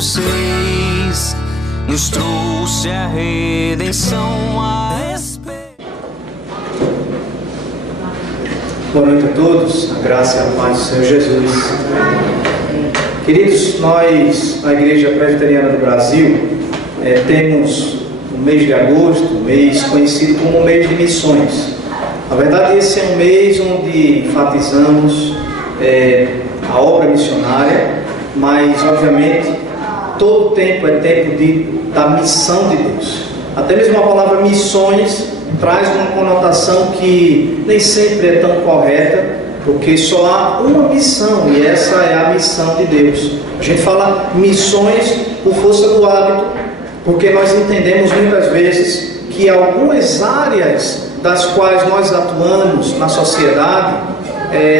dos reis, nos trouxe a redenção, a respeito. Boa noite a todos, a graça e a paz do Senhor Jesus. Queridos, nós, a Igreja Presbiteriana do Brasil, temos o mês de agosto, um mês conhecido como o mês de missões. Na verdade, esse é um mês onde enfatizamos a obra missionária, mas, obviamente, todo tempo é tempo da missão de Deus. Até mesmo a palavra missões traz uma conotação que nem sempre é tão correta, porque só há uma missão, e essa é a missão de Deus. A gente fala missões por força do hábito, porque nós entendemos muitas vezes que algumas áreas das quais nós atuamos na sociedade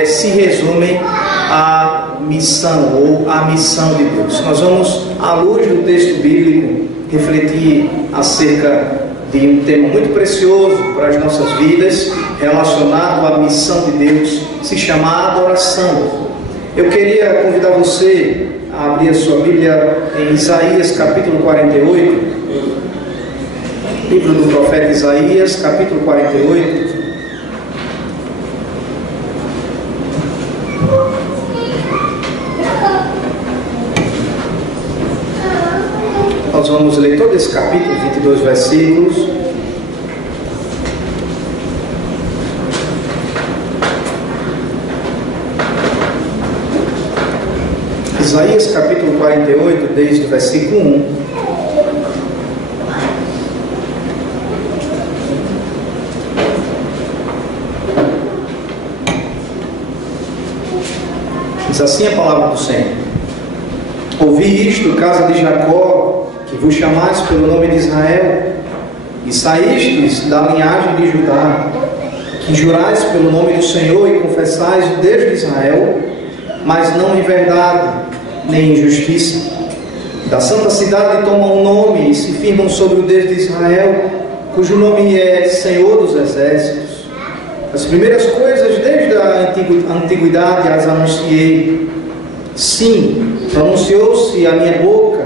se resumem à missão ou à missão de Deus. Nós vamos, à luz do texto bíblico, refletir acerca de um tema muito precioso para as nossas vidas, relacionado à missão de Deus, se chama adoração. Eu queria convidar você a abrir a sua Bíblia em Isaías capítulo 48, livro do profeta Isaías, capítulo 48. Nós vamos ler todo esse capítulo, 22 versículos. Isaías capítulo 48, desde o versículo 1. Diz assim a palavra do Senhor: ouvi isto, casa de Jacó, que vos chamais pelo nome de Israel, e saístes da linhagem de Judá, que jurais pelo nome do Senhor e confessais o Deus de Israel, mas não em verdade, nem em justiça. Da santa cidade tomam um nome e se firmam sobre o Deus de Israel, cujo nome é Senhor dos Exércitos. As primeiras coisas desde a antiguidade as anunciei. Sim, pronunciou-se a minha boca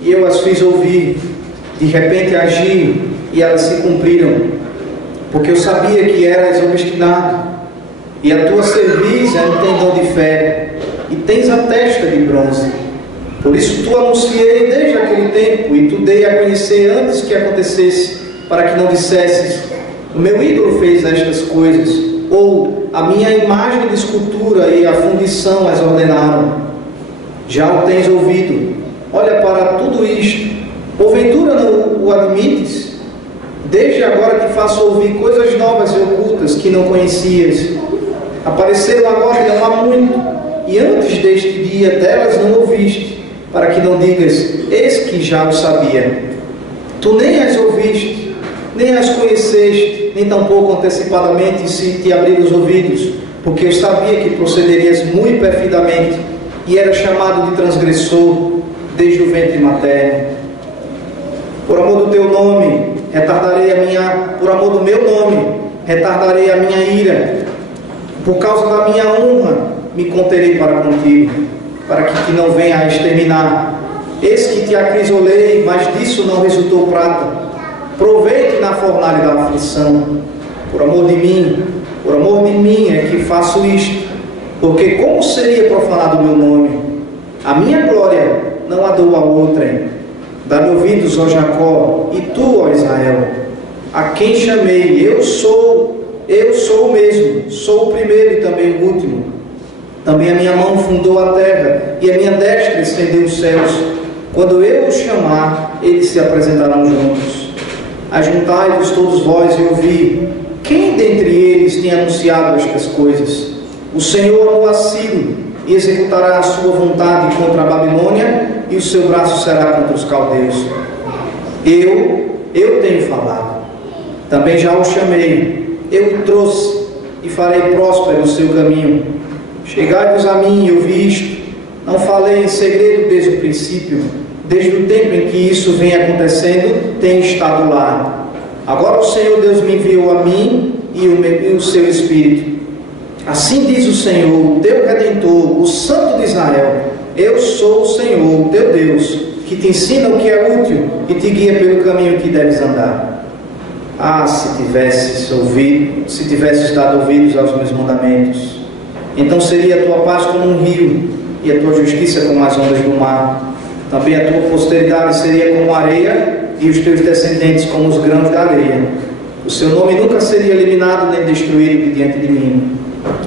e eu as fiz ouvir. De repente agi e elas se cumpriram, porque eu sabia que eras obstinado, e a tua cerviz é um tendão de ferro, e tens a testa de bronze. Por isso tu anunciei desde aquele tempo, e tu dei a conhecer antes que acontecesse, para que não dissesses: o meu ídolo fez estas coisas, ou a minha imagem de escultura e a fundição as ordenaram. Já o tens ouvido, olha para tudo isto, porventura não o admites? Desde agora te faço ouvir coisas novas e ocultas que não conhecias. Apareceram agora e não há muito, e antes deste dia delas não ouviste, para que não digas: eis que já o sabia. Tu nem as ouviste, nem as conheceste, nem tampouco antecipadamente se te abrir os ouvidos, porque eu sabia que procederias muito perfidamente, e era chamado de transgressor desde o ventre materno. Por amor do teu nome, por amor do meu nome, retardarei a minha ira. Por causa da minha honra, me conterei para contigo, para que te não venha a exterminar. Eis que te acrisolei, mas disso não resultou prata. Provei-te na fornalha da aflição. Por amor de mim é que faço isto, porque como seria profanado o meu nome? A minha glória não a dou a outrem. Dá-me ouvidos, ó Jacó, e tu, ó Israel, a quem chamei. Eu sou o mesmo, sou o primeiro e também o último. Também a minha mão fundou a terra, e a minha destra estendeu os céus. Quando eu os chamar, eles se apresentarão juntos. Ajuntai-vos todos vós e ouvi. Quem dentre eles tem anunciado estas coisas? O Senhor amou a Ciro, e executará a sua vontade contra a Babilônia, e o seu braço será contra os caldeus. Eu tenho falado, também já o chamei, eu o trouxe, e farei próspero o seu caminho. Chegai-vos a mim e ouvi isto. Não falei em segredo desde o princípio, desde o tempo em que isso vem acontecendo, tenho estado lá. Agora o Senhor Deus me enviou a mim e o seu Espírito. Assim diz o Senhor, o teu Redentor, o Santo de Israel: eu sou o Senhor, teu Deus, que te ensina o que é útil e te guia pelo caminho que deves andar. Ah, se tivesses dado ouvidos aos meus mandamentos, então seria a tua paz como um rio, e a tua justiça como as ondas do mar. Também a tua posteridade seria como a areia, e os teus descendentes como os grãos da areia. O seu nome nunca seria eliminado nem destruído de diante de mim.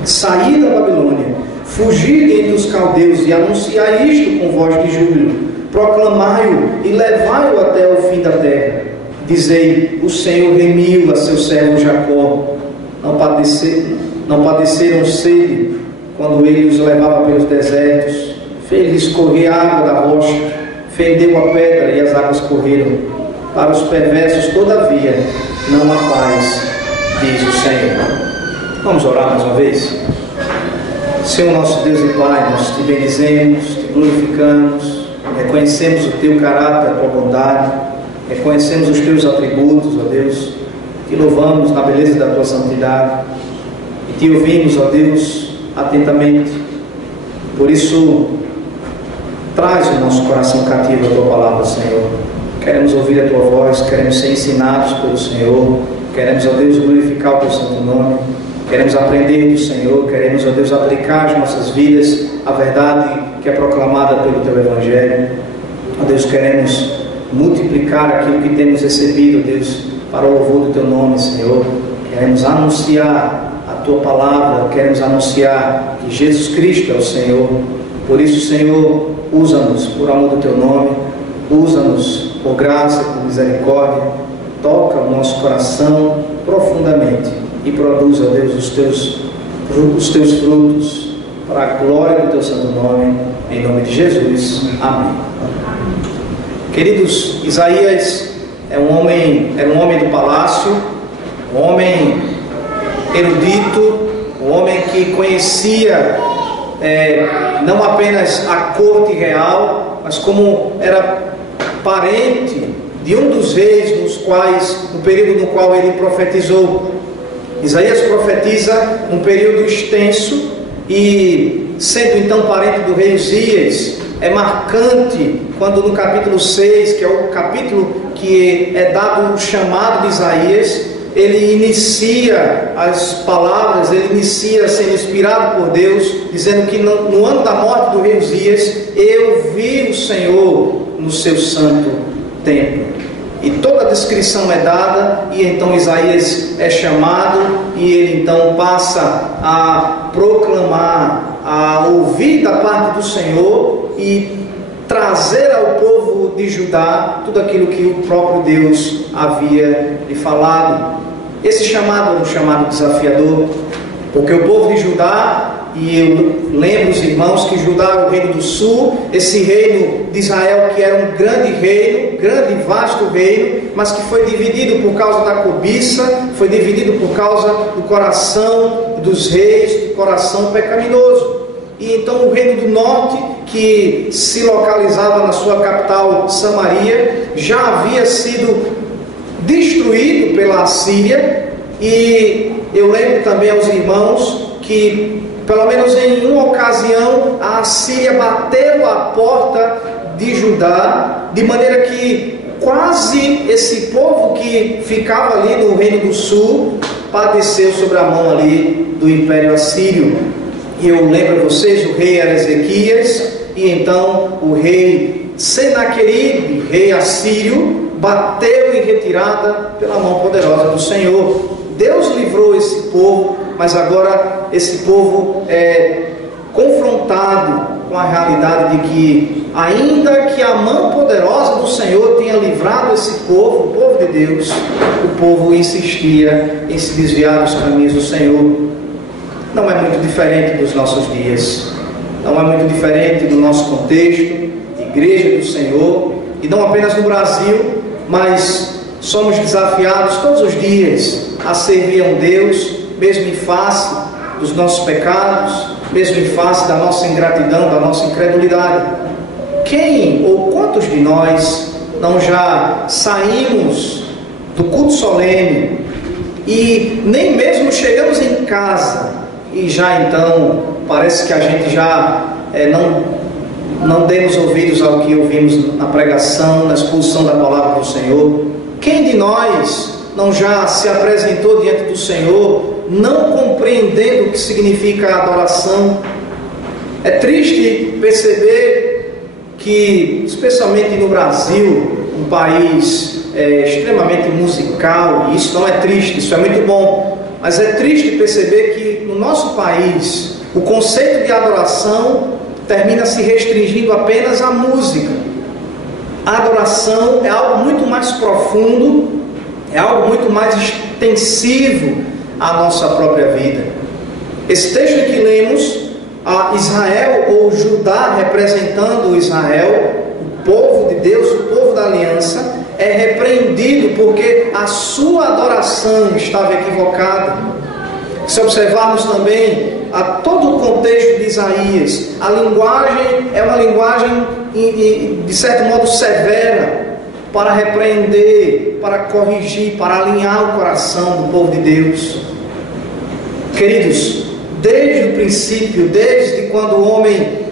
Saí da Babilônia, fugi de entre os caldeus, e anunciai isto com voz de júbilo. Proclamai-o e levai-o até o fim da terra. Dizei: o Senhor remiu a seu servo Jacó. Não padeceram sede quando ele os levava pelos desertos. Fez-lhes correr a água da rocha, fendeu a pedra e as águas correram. Para os perversos, todavia, não há paz, diz o Senhor. Vamos orar mais uma vez? Senhor nosso Deus e Pai, nós te bendizemos, te glorificamos, reconhecemos o teu caráter, a tua bondade, reconhecemos os teus atributos, ó Deus, te louvamos na beleza da tua santidade e te ouvimos, ó Deus, atentamente. Por isso, traz o nosso coração cativo à tua palavra, Senhor. Queremos ouvir a tua voz, queremos ser ensinados pelo Senhor, queremos, ó Deus, glorificar o teu santo nome, queremos aprender do Senhor, queremos, ó Deus, aplicar às nossas vidas a verdade que é proclamada pelo teu Evangelho. Ó Deus, queremos multiplicar aquilo que temos recebido, Deus, para o louvor do teu nome, Senhor. Queremos anunciar a tua palavra, queremos anunciar que Jesus Cristo é o Senhor. Por isso, Senhor, usa-nos por amor do teu nome, usa-nos por graça, por misericórdia, toca o nosso coração profundamente e produz, ó Deus, os teus frutos para a glória do teu santo nome, em nome de Jesus. Amém. Queridos, Isaías era um homem do palácio, um homem erudito, um homem que conhecia não apenas a corte real, mas como era parente de um dos reis no período no qual ele profetizou. Isaías profetiza um período extenso e, sendo então parente do rei Uzias, é marcante quando no capítulo 6, que é o capítulo que é dado o chamado de Isaías, ele inicia as palavras, ele inicia sendo inspirado por Deus, dizendo que no ano da morte do rei Uzias, eu vi o Senhor no seu santo templo. E toda a descrição é dada, e então Isaías é chamado, e ele então passa a proclamar, a ouvir da parte do Senhor e trazer ao povo de Judá tudo aquilo que o próprio Deus havia lhe falado. Esse chamado é um chamado desafiador, porque o povo de Judá, e eu lembro os irmãos que Judá é o reino do sul, esse reino de Israel que era um grande reino, grande e vasto reino, mas que foi dividido por causa da cobiça, foi dividido por causa do coração dos reis, do coração pecaminoso. E então o reino do norte, que se localizava na sua capital Samaria, já havia sido destruído pela Assíria. E eu lembro também aos irmãos que, pelo menos em uma ocasião, a Assíria bateu a porta de Judá, de maneira que quase esse povo que ficava ali no reino do sul padeceu sobre a mão ali do Império Assírio. E eu lembro a vocês, o rei era Ezequias, e então o rei Senaqueribe, rei assírio, bateu em retirada pela mão poderosa do Senhor. Deus livrou esse povo, mas agora esse povo é confrontado com a realidade de que, ainda que a mão poderosa do Senhor tenha livrado esse povo, o povo de Deus, o povo insistia em se desviar dos caminhos do Senhor. Não é muito diferente dos nossos dias, não é muito diferente do nosso contexto, igreja do Senhor, e não apenas no Brasil, mas somos desafiados todos os dias a servir a um Deus, mesmo em face dos nossos pecados, mesmo em face da nossa ingratidão, da nossa incredulidade. Quem ou quantos de nós não já saímos do culto solene e nem mesmo chegamos em casa e já então parece que a gente já não não demos ouvidos ao que ouvimos na pregação, na exposição da palavra do Senhor. Quem de nós não já se apresentou diante do Senhor, não compreendendo o que significa a adoração? É triste perceber que, especialmente no Brasil, um país extremamente musical, e isso não é triste, isso é muito bom, mas é triste perceber que no nosso país o conceito de adoração termina se restringindo apenas à música. A adoração é algo muito mais profundo, é algo muito mais extensivo à nossa própria vida. Esse texto que lemos, a Israel ou Judá representando Israel, o povo de Deus, o povo da aliança, é repreendido porque a sua adoração estava equivocada. Se observarmos também a todo o contexto de Isaías, a linguagem é uma linguagem de certo modo severa para repreender, para corrigir, para alinhar o coração do povo de Deus. Queridos, desde o princípio, desde quando o homem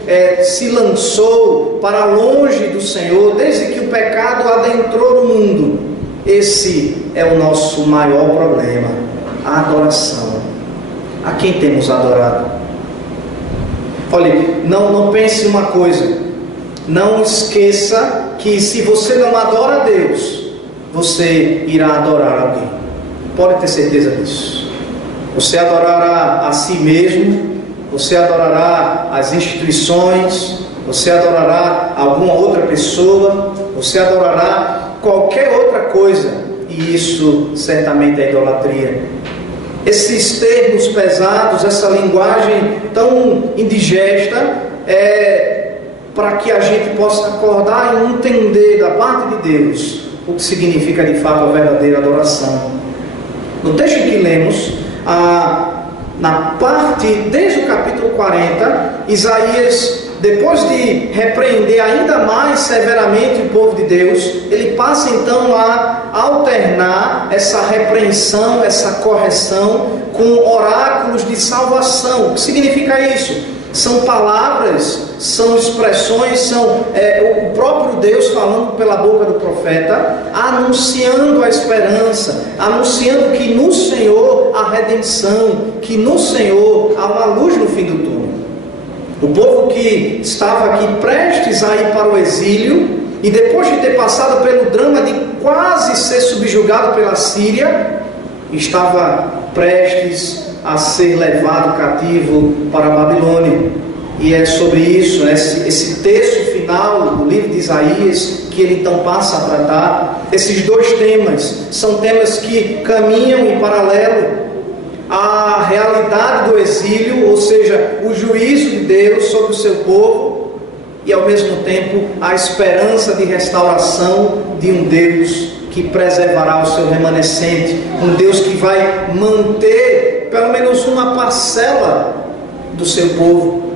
se lançou para longe do Senhor, desde que o pecado adentrou no mundo, esse é o nosso maior problema, a adoração. A quem temos adorado? Olhe, não pense uma coisa, não esqueça que se você não adora a Deus, você irá adorar alguém. Pode ter certeza disso. Você adorará a si mesmo, você adorará as instituições, você adorará alguma outra pessoa, você adorará qualquer outra coisa, e isso certamente é idolatria. Esses termos pesados, essa linguagem tão indigesta, para que a gente possa acordar e entender da parte de Deus o que significa de fato a verdadeira adoração. No texto que lemos, na parte, desde o capítulo 40, Isaías, depois de repreender ainda mais severamente o povo de Deus, ele passa então a alternar essa repreensão, essa correção com oráculos de salvação. O que significa isso? São palavras, são expressões, são o próprio Deus falando pela boca do profeta, anunciando a esperança, anunciando que no Senhor há redenção, que no Senhor há uma luz no fim do túnel. O povo que estava aqui prestes a ir para o exílio, e depois de ter passado pelo drama de quase ser subjugado pela Síria, estava prestes a ser levado cativo para a Babilônia. E é sobre isso, esse texto final do livro de Isaías, que ele então passa a tratar. Esses dois temas são temas que caminham em paralelo. A realidade do exílio, ou seja, o juízo de Deus sobre o seu povo, e ao mesmo tempo a esperança de restauração de um Deus que preservará o seu remanescente, um Deus que vai manter pelo menos uma parcela do seu povo.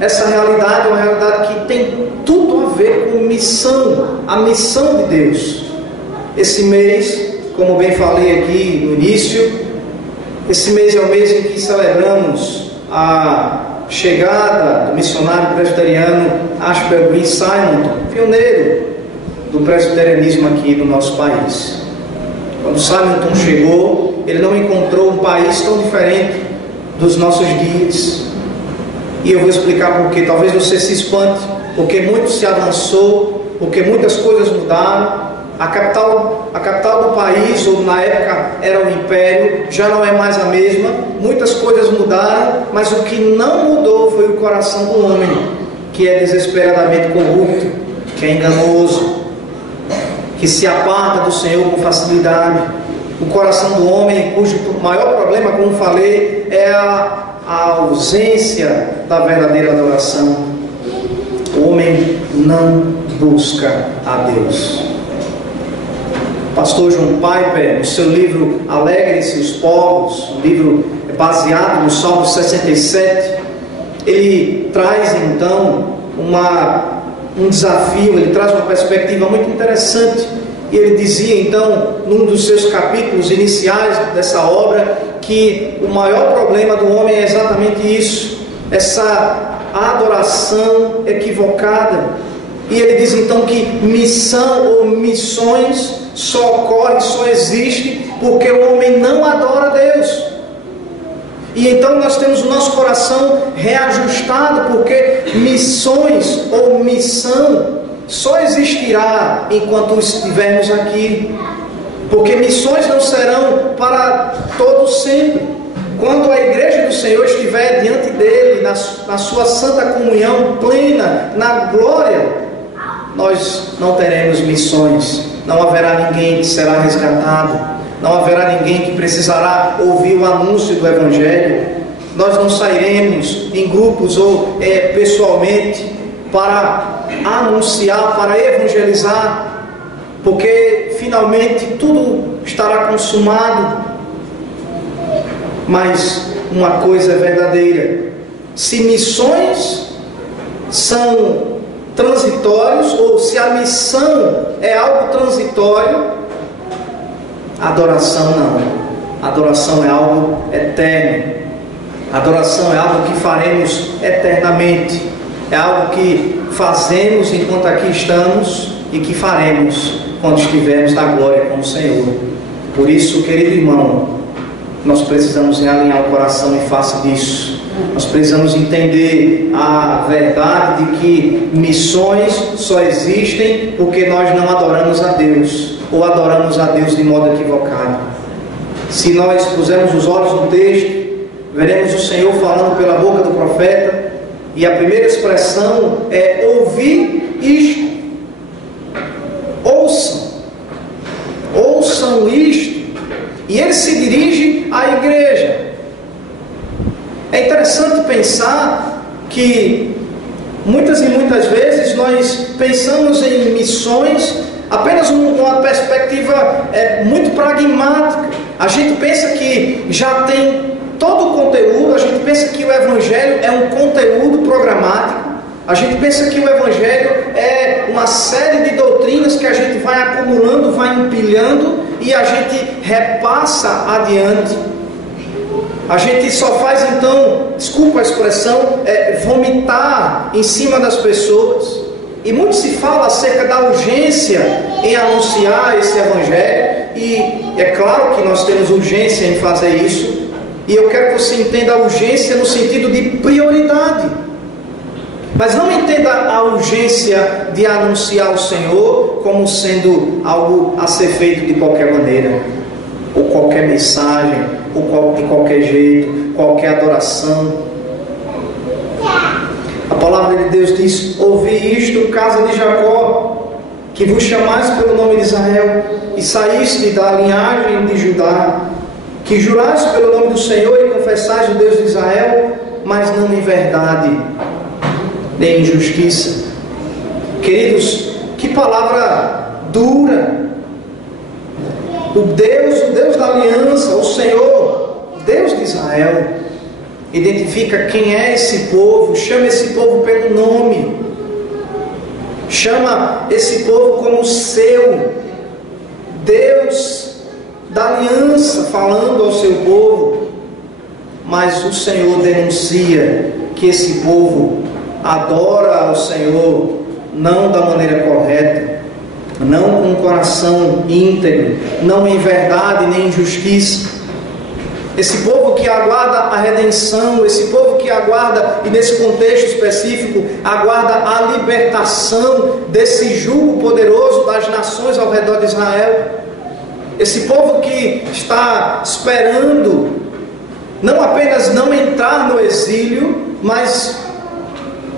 Essa realidade é uma realidade que tem tudo a ver com missão, a missão de Deus. Esse mês, como bem falei aqui no início, esse mês é o mês em que celebramos a chegada do missionário presbiteriano Ashbel Green Simonton, pioneiro do presbiterianismo aqui no nosso país. Quando Simonton chegou, ele não encontrou um país tão diferente dos nossos dias. E eu vou explicar por quê. Talvez você se espante, porque muito se avançou, porque muitas coisas mudaram. A capital do país, ou na época era o Império, já não é mais a mesma. Muitas coisas mudaram, mas o que não mudou foi o coração do homem, que é desesperadamente corrupto, que é enganoso, que se aparta do Senhor com facilidade. O coração do homem, cujo maior problema, como falei, é a ausência da verdadeira adoração. O homem não busca a Deus. O pastor John Piper, no seu livro Alegrem-se os Povos, um livro baseado no Salmo 67, ele traz então um desafio, ele traz uma perspectiva muito interessante. E ele dizia então, num dos seus capítulos iniciais dessa obra, que o maior problema do homem é exatamente isso, essa adoração equivocada. E ele diz então que missão ou missões só ocorre, só existe porque o homem não adora Deus. E então nós temos o nosso coração reajustado, porque missões ou missão só existirá enquanto estivermos aqui. Porque missões não serão para todos sempre. Quando a igreja do Senhor estiver diante dele, na sua santa comunhão plena, na glória, nós não teremos missões. Não haverá ninguém que será resgatado. Não haverá ninguém que precisará ouvir o anúncio do Evangelho. Nós não sairemos em grupos ou pessoalmente para anunciar, para evangelizar, porque finalmente tudo estará consumado. Mas uma coisa é verdadeira: se missões são transitórios, ou se a missão é algo transitório, adoração não. Adoração é algo eterno. Adoração é algo que faremos eternamente. É algo que fazemos enquanto aqui estamos e que faremos quando estivermos na glória com o Senhor. Por isso, querido irmão, nós precisamos realinhar o coração em face disso. Nós precisamos entender a verdade de que missões só existem porque nós não adoramos a Deus, ou adoramos a Deus de modo equivocado. Se nós pusermos os olhos no texto, veremos o Senhor falando pela boca do profeta, e a primeira expressão é ouvir isto. Ouçam isto. E ele se dirige à igreja. É interessante pensar que muitas e muitas vezes nós pensamos em missões apenas numa perspectiva muito pragmática. A gente pensa que já tem todo o conteúdo, a gente pensa que o Evangelho é um conteúdo programático, a gente pensa que o Evangelho é uma série de doutrinas que a gente vai acumulando, vai empilhando e a gente repassa adiante. A gente só faz então, desculpa a expressão, vomitar em cima das pessoas. E muito se fala acerca da urgência em anunciar esse Evangelho, e é claro que nós temos urgência em fazer isso, e eu quero que você entenda a urgência no sentido de prioridade, mas não entenda a urgência de anunciar o Senhor como sendo algo a ser feito de qualquer maneira, ou qualquer mensagem, ou de qualquer jeito, qualquer adoração. A palavra de Deus diz: ouvi isto, casa de Jacó, que vos chamais pelo nome de Israel, e saíste da linhagem de Judá, que jurais pelo nome do Senhor e confessais o Deus de Israel, mas não em verdade, nem em justiça. Queridos, que palavra dura! O Deus da aliança, o Senhor, Deus de Israel, identifica quem é esse povo, chama esse povo pelo nome, chama esse povo como seu. Deus da aliança falando ao seu povo, mas o Senhor denuncia que esse povo adora ao Senhor não da maneira correta, não com um coração íntegro, não em verdade nem em justiça. Esse povo que aguarda a redenção, esse povo que aguarda, e nesse contexto específico, aguarda a libertação desse jugo poderoso das nações ao redor de Israel. Esse povo que está esperando não apenas não entrar no exílio, mas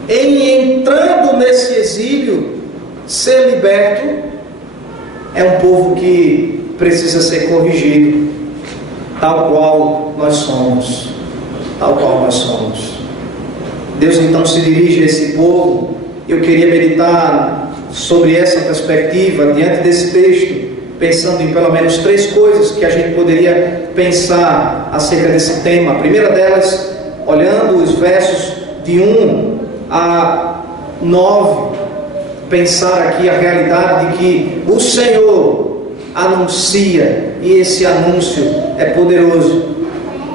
em entrando nesse exílio, ser liberto. É um povo que precisa ser corrigido, tal qual nós somos. Tal qual nós somos. Deus então se dirige a esse povo. Eu queria meditar sobre essa perspectiva diante desse texto, pensando em pelo menos 3 coisas que a gente poderia pensar acerca desse tema. A primeira delas, olhando os versos de 1 a 9, pensar aqui a realidade de que o Senhor anuncia, e esse anúncio é poderoso.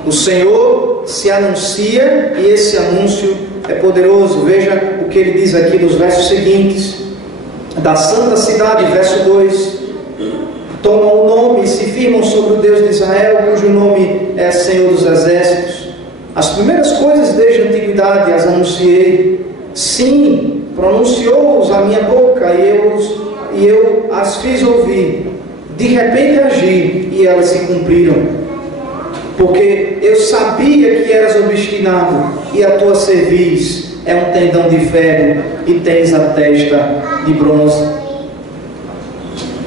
O Senhor se anuncia e esse anúncio é poderoso. Veja o que ele diz aqui nos versos seguintes. Da santa cidade, verso 2: tomam o nome e se firmam sobre o Deus de Israel, cujo nome é Senhor dos Exércitos. As primeiras coisas desde a antiguidade as anunciei. Sim, pronunciou-os a minha boca e eu as fiz ouvir. De repente agi e elas se cumpriram. Porque eu sabia que eras obstinado e a tua cerviz é um tendão de ferro e tens a testa de bronze.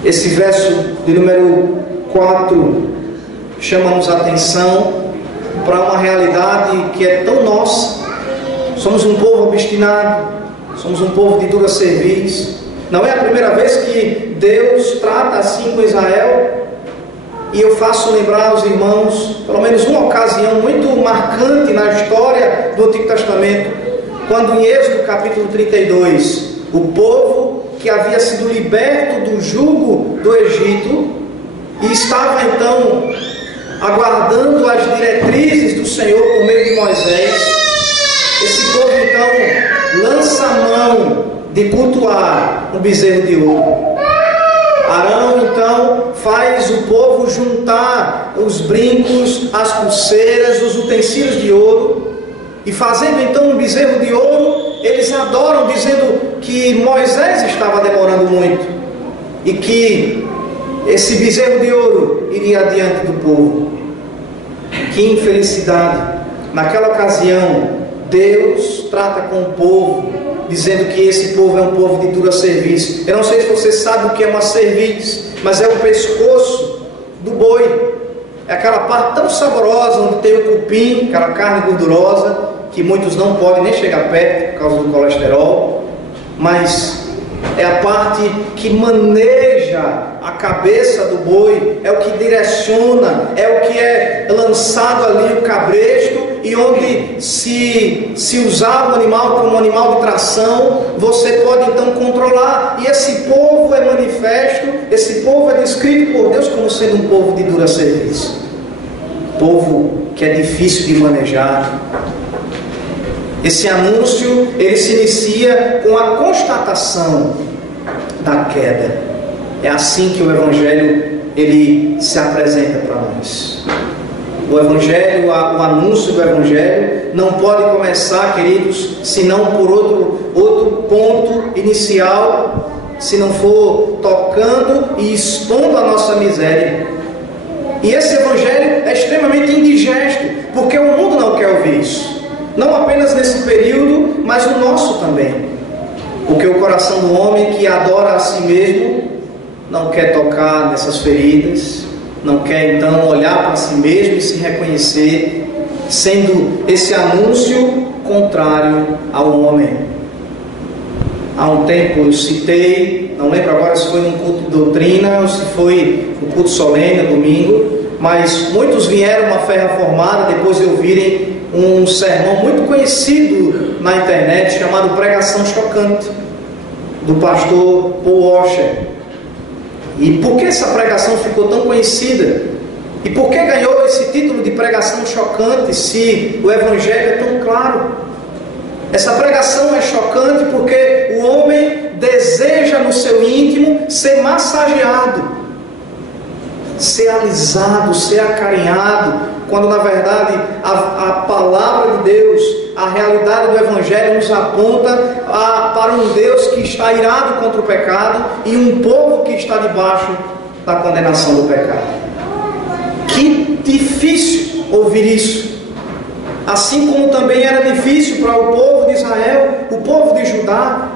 Esse verso de número 4 chama-nos a atenção para uma realidade que é tão nossa. Somos um povo obstinado, somos um povo de dura cerviz. Não é a primeira vez que Deus trata assim com Israel. E eu faço lembrar aos irmãos, pelo menos uma ocasião muito marcante na história do Antigo Testamento, quando em Êxodo capítulo 32, o povo que havia sido liberto do jugo do Egito e estava então aguardando as diretrizes do Senhor por meio de Moisés, esse povo então lança a mão de cultuar um bezerro de ouro. Arão então faz o povo juntar os brincos, as pulseiras, os utensílios de ouro, e fazendo então um bezerro de ouro, eles adoram, dizendo que Moisés estava demorando muito e que esse bezerro de ouro iria adiante do povo. Que infelicidade! Naquela ocasião, Deus trata com o povo, dizendo que esse povo é um povo de dura cerviz. Eu não sei se você sabe o que é uma cerviz, mas é o pescoço do boi. É aquela parte tão saborosa onde tem o cupim, aquela carne gordurosa, que muitos não podem nem chegar perto por causa do colesterol. Mas é a parte que maneja a cabeça do boi, é o que direciona, é o que é lançado ali o cabresto, e onde se usar o animal como um animal de tração, você pode então controlar. E esse povo é manifesto, esse povo é descrito por Deus como sendo um povo de dura cerviz, povo que é difícil de manejar. Esse anúncio, ele se inicia com a constatação da queda. É assim que o Evangelho, ele se apresenta para nós. O Evangelho, o anúncio do Evangelho não pode começar, queridos, senão por outro ponto inicial, se não for tocando e expondo a nossa miséria. E esse Evangelho é extremamente indigesto, porque o mundo não quer ouvir isso. Não apenas nesse período, mas o nosso também. Porque o coração do homem que adora a si mesmo não quer tocar nessas feridas, não quer então olhar para si mesmo e se reconhecer, sendo esse anúncio contrário ao homem. Há um tempo eu citei, não lembro agora se foi num culto de doutrina ou se foi no culto solene, domingo, mas muitos vieram uma fé reformada depois de ouvirem um sermão muito conhecido na internet chamado Pregação Chocante, do pastor Paul Washer. E por que essa pregação ficou tão conhecida? E por que ganhou esse título de pregação chocante se o Evangelho é tão claro? Essa pregação é chocante porque o homem deseja no seu íntimo ser massageado, ser alisado, ser acarinhado, quando na verdade a palavra de Deus, a realidade do Evangelho nos aponta para um Deus que está irado contra o pecado e um povo que está debaixo da condenação do pecado. Que difícil ouvir isso. Assim como também era difícil para o povo de Israel, o povo de Judá,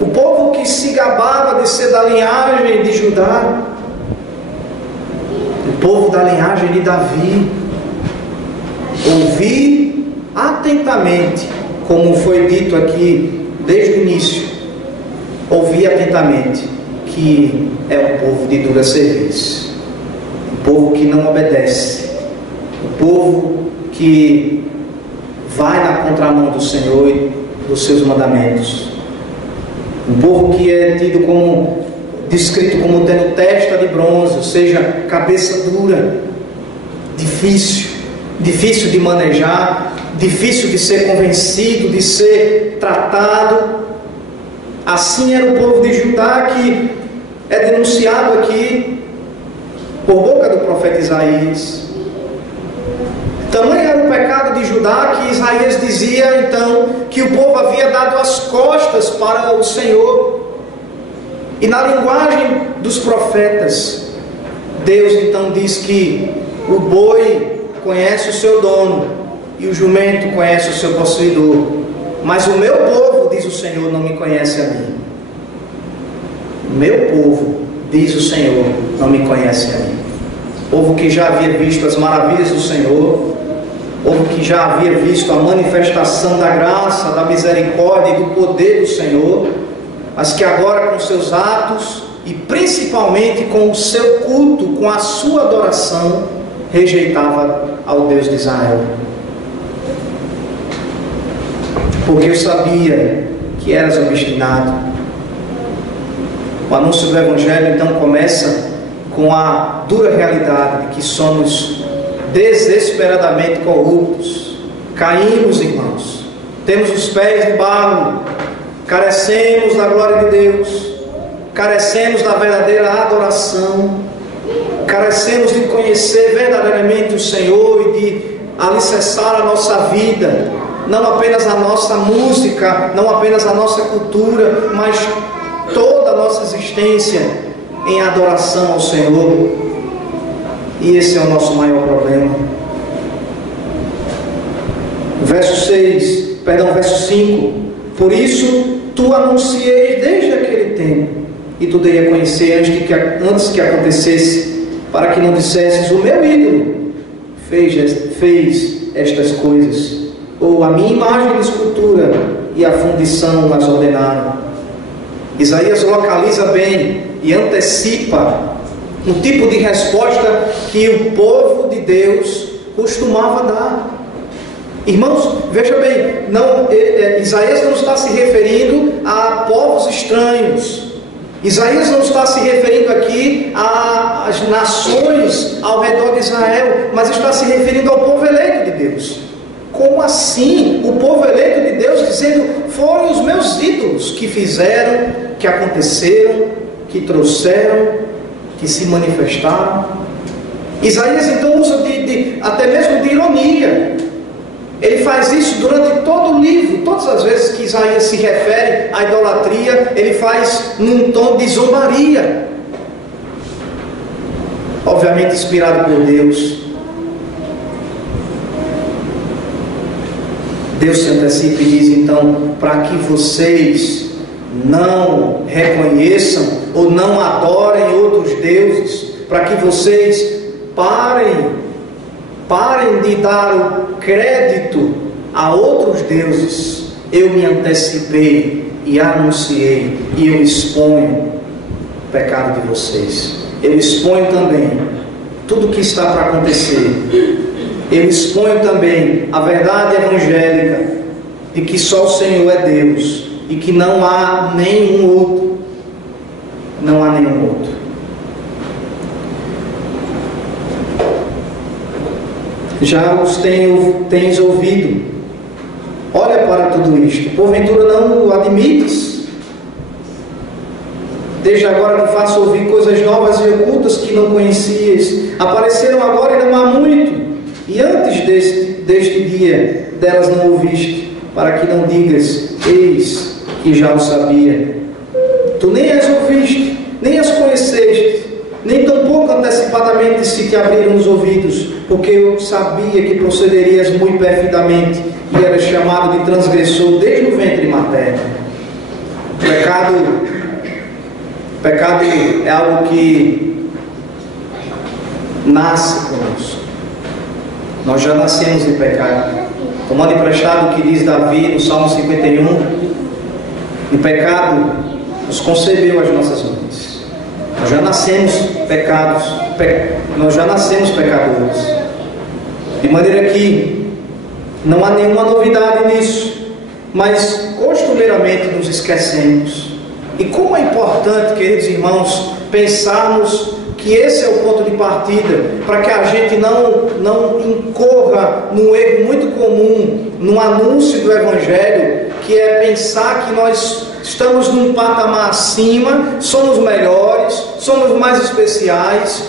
o povo que se gabava de ser da linhagem de Judá, o povo da linhagem de Davi, ouvir atentamente, como foi dito aqui desde o início, ouvir atentamente que é um povo de dura cerviz, um povo que não obedece, um povo que vai na contramão do Senhor e dos seus mandamentos, um povo que é tido como, descrito como tendo testa de bronze, ou seja, cabeça dura, difícil de manejar, difícil de ser convencido, de ser tratado. Assim era o povo de Judá, que é denunciado aqui por boca do profeta Isaías. Tamanho era o pecado de Judá que Isaías dizia então que o povo havia dado as costas para o Senhor. E na linguagem dos profetas, Deus então diz que o boi conhece o seu dono e o jumento conhece o seu possuidor, mas o meu povo, diz o Senhor, não me conhece a mim. O meu povo, diz o Senhor, não me conhece a mim. Povo que já havia visto as maravilhas do Senhor, povo que já havia visto a manifestação da graça, da misericórdia e do poder do Senhor, mas que agora com seus atos e principalmente com o seu culto, com a sua adoração, rejeitava ao Deus de Israel. Porque eu sabia que eras obstinado. O anúncio do Evangelho então começa com a dura realidade de que somos desesperadamente corruptos. Caímos, irmãos. Temos os pés de barro. Carecemos da glória de Deus. Carecemos da verdadeira adoração. Carecemos de conhecer verdadeiramente o Senhor e de alicerçar a nossa vida. Não apenas a nossa música, não apenas a nossa cultura, mas toda a nossa existência em adoração ao Senhor. E esse é o nosso maior problema. Verso 5. Por isso tu anunciei desde aquele tempo, e tu dei a conhecer antes que acontecesse, para que não dissesses: o meu ídolo fez estas coisas, ou a minha imagem de escultura e a fundição nas ordenaram. Isaías localiza bem e antecipa o tipo de resposta que o povo de Deus costumava dar. Irmãos, veja bem, Isaías não está se referindo a povos estranhos. Isaías não está se referindo aqui às nações ao redor de Israel, mas está se referindo ao povo eleito de Deus. Como assim? O povo eleito de Deus dizendo: foram os meus ídolos que fizeram, que aconteceram, que trouxeram, que se manifestaram. Isaías então usa até mesmo de ironia. Ele faz isso durante todo o livro. Todas as vezes que Isaías se refere à idolatria, ele faz num tom de zombaria. Obviamente inspirado por Deus. Deus se antecipa e diz então: para que vocês não reconheçam ou não adorem outros deuses, para que vocês parem de dar o crédito a outros deuses, eu me antecipei e anunciei, e eu exponho o pecado de vocês. Eu exponho também tudo o que está para acontecer. Eu exponho também a verdade evangélica de que só o Senhor é Deus e que não há nenhum outro. Não há nenhum outro. Já os tens ouvido. Olha para tudo isto. Porventura não o admites? Desde agora te faço ouvir coisas novas e ocultas que não conhecias. Apareceram agora e não há muito. E antes deste dia delas não ouviste, para que não digas: eis que já o sabia. Tu nem as ouviste, nem as conheceste, nem tampouco antecipadamente se te abriram os ouvidos, porque eu sabia que procederias muito perfidamente e eras chamado de transgressor desde o ventre materno. Pecado é algo que nasce conosco. Nós já nascemos em pecado. Tomando emprestado o que diz Davi no Salmo 51, o pecado nos concebeu as nossas mães. Nós já nascemos nós já nascemos pecadores. De maneira que não há nenhuma novidade nisso, mas costumeiramente nos esquecemos. E como é importante, queridos irmãos, pensarmos que esse é o ponto de partida, para que a gente não incorra num erro muito comum, num anúncio do Evangelho, que é pensar que nós estamos num patamar acima, somos melhores, somos mais especiais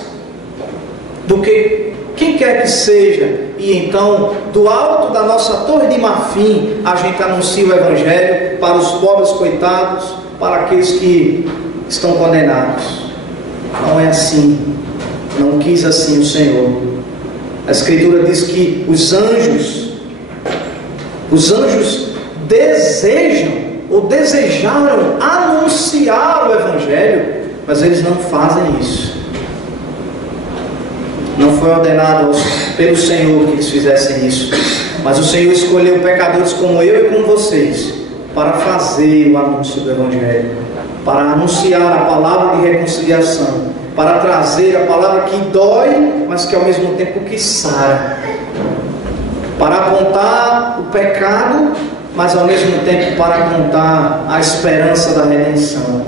do que quem quer que seja. E então, do alto da nossa torre de marfim, a gente anuncia o Evangelho para os pobres coitados, para aqueles que estão condenados. Não é assim, não quis assim o Senhor. A Escritura diz que os anjos desejam ou desejaram anunciar o Evangelho, mas eles não fazem isso. Não foi ordenado pelo Senhor que eles fizessem isso, mas o Senhor escolheu pecadores como eu e como vocês para fazer o anúncio do Evangelho, para anunciar a palavra de reconciliação, para trazer a palavra que dói, mas que ao mesmo tempo que sara, para apontar o pecado, mas ao mesmo tempo para apontar a esperança da redenção,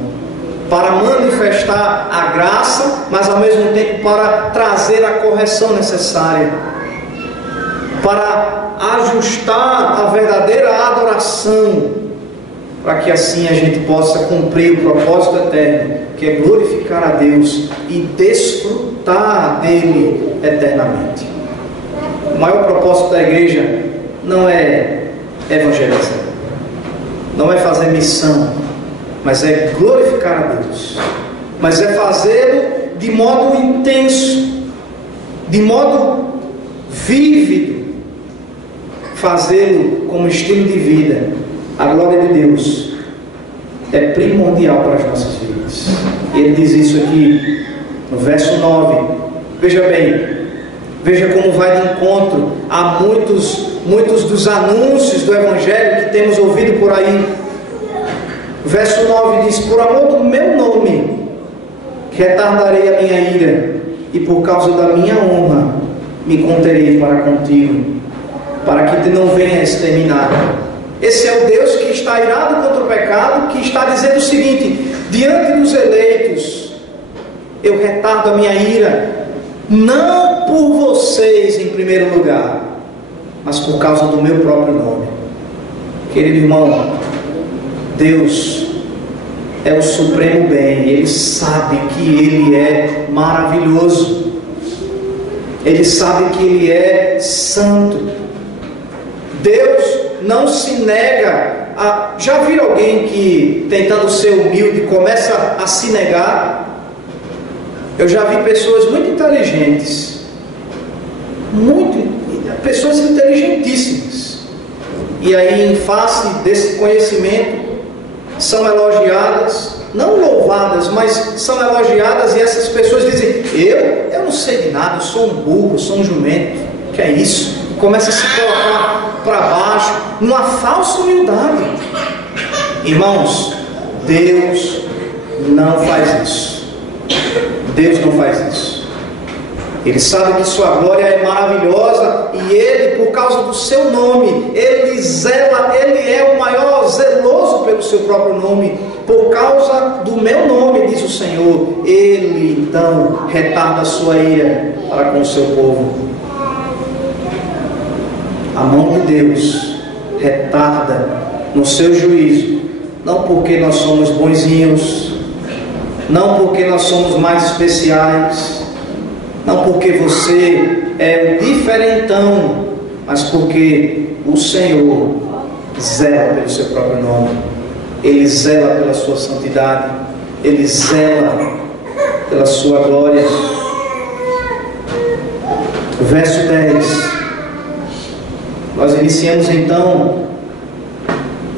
para manifestar a graça, mas ao mesmo tempo para trazer a correção necessária, para ajustar a verdadeira adoração, para que assim a gente possa cumprir o propósito eterno, que é glorificar a Deus e desfrutar dele eternamente. O maior propósito da igreja não é evangelizar, não é fazer missão, mas é glorificar a Deus, mas é fazê-lo de modo intenso, de modo vívido, fazê-lo como estilo de vida. A glória de Deus é primordial para as nossas vidas. Ele diz isso aqui no verso 9. Veja bem, veja como vai de encontro a muitos dos anúncios do Evangelho que temos ouvido por aí. Verso 9 diz: por amor do meu nome retardarei a minha ira, e por causa da minha honra me conterei para contigo, para que te não venha exterminar. Esse é o Deus que está irado contra o pecado, que está dizendo o seguinte: diante dos eleitos eu retardo a minha ira, não por vocês em primeiro lugar, mas por causa do meu próprio nome. Querido irmão, Deus é o supremo bem. Ele sabe que Ele é maravilhoso, Ele sabe que Ele é santo. Deus não se nega a... Já viram alguém que, tentando ser humilde, começa a se negar? Eu já vi pessoas muito inteligentes, pessoas inteligentíssimas, e aí, em face desse conhecimento, são elogiadas, não louvadas, mas são elogiadas, e essas pessoas dizem: eu não sei de nada, eu sou um burro, sou um jumento. Que é isso? Começa a se colocar para baixo, numa falsa humildade. Irmãos, Deus não faz isso. Deus não faz isso. Ele sabe que sua glória é maravilhosa, e Ele, por causa do seu nome, Ele zela, Ele é o maior zeloso pelo seu próprio nome. Por causa do meu nome, diz o Senhor, Ele então retarda a sua ira para com o seu povo. A mão de Deus retarda no seu juízo, não porque nós somos bonzinhos, não porque nós somos mais especiais, não porque você é um diferentão, mas porque o Senhor zela pelo seu próprio nome. Ele zela pela sua santidade, Ele zela pela sua glória. O verso 10. Nós iniciamos então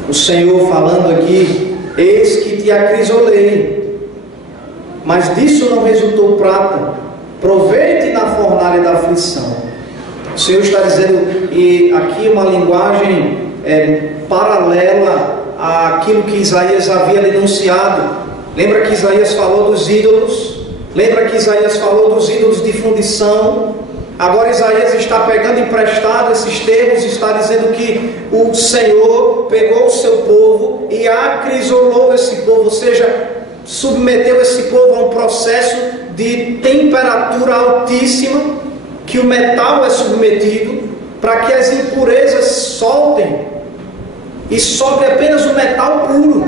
o Senhor falando aqui: eis que te acrisolei, mas disso não resultou prata, proveite na fornalha da aflição. O Senhor está dizendo, e aqui uma linguagem paralela àquilo que Isaías havia denunciado. Lembra que Isaías falou dos ídolos? Lembra que Isaías falou dos ídolos de fundição? Agora Isaías está pegando emprestado esses termos e está dizendo que o Senhor pegou o seu povo e acrisolou esse povo, ou seja, submeteu esse povo a um processo de temperatura altíssima que o metal é submetido para que as impurezas soltem e sobre apenas o metal puro.